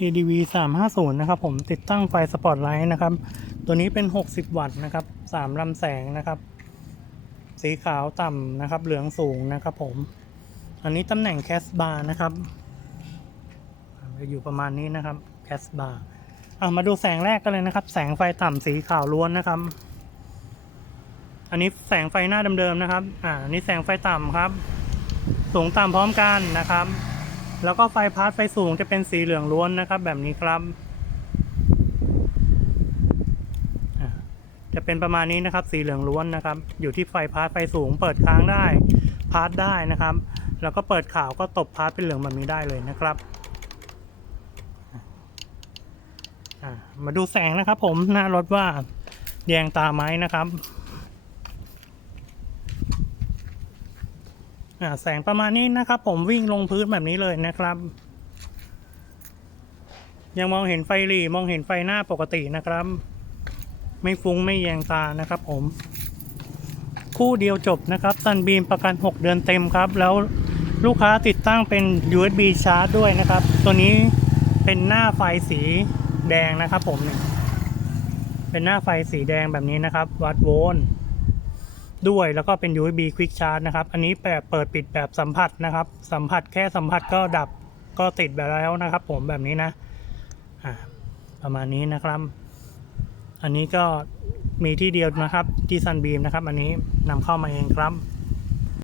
ADV 350 นะครับผมติดตั้งไฟสปอตไลท์นะครับ ตัวนี้เป็น 60 วัตต์นะครับ3ลำแสงนะครับ สีขาวต่ำนะครับ เหลืองสูงนะครับผม อันนี้ตำแหน่งแคสบาร์นะครับจะอยู่ประมาณนี้นะครับแคสบาร์อะมาดูแสงแรกกันเลยนะครับ แสงไฟต่ำสีขาวล้วนนะครับ อันนี้แสงไฟหน้าเดิมๆนะครับ อ่าอันนี้แสงไฟต่ำครับ สูงต่ำพร้อมกันนะครับ แล้วก็ไฟพาร์ทไฟสูงจะเป็นสีเหลืองล้วนนะครับ แบบนี้ครับ จะเป็นประมาณนี้นะครับ สีเหลืองล้วนนะครับ อยู่ที่ไฟพาร์ทไฟสูง เปิดค้างได้ พาร์ทได้นะครับ แล้วก็เปิดขาวก็ตบพาร์ทเป็นเหลืองแบบนี้ได้เลยนะครับมาดูแสงนะครับผมหน้ารถว่าแยงตาไหมนะครับ อ่า แสงประมาณนี้นะครับ ผมวิ่งลงพื้นแบบนี้เลยนะครับ ยังมองเห็นไฟหลีมองเห็นไฟหน้าปกตินะครับ ไม่ฟุ้งไม่แยงตานะครับ ผม คู่เดียวจบนะครับซันบีมประกัน 6 เดือนเต็มครับ แล้วลูกค้าติดตั้งเป็น USB ชาร์จด้วยนะครับ ตัวนี้เป็นหน้าไฟสีแดงนะครับ ผมเป็นหน้าไฟสีแดงแบบนี้นะครับ วัดโวลต์ ด้วยแล้วก็เป็น USB Quick Charge นะครับ อันนี้แบบเปิดปิดแบบสัมผัสนะครับ สัมผัสแค่สัมผัสก็ดับก็ติดแบบแล้วนะครับ ผมแบบนี้นะอ่าประมาณนี้นะครับ อันนี้ก็มีที่เดียวนะครับที่ซันบีมนะครับ อันนี้นำเข้ามาเองครับ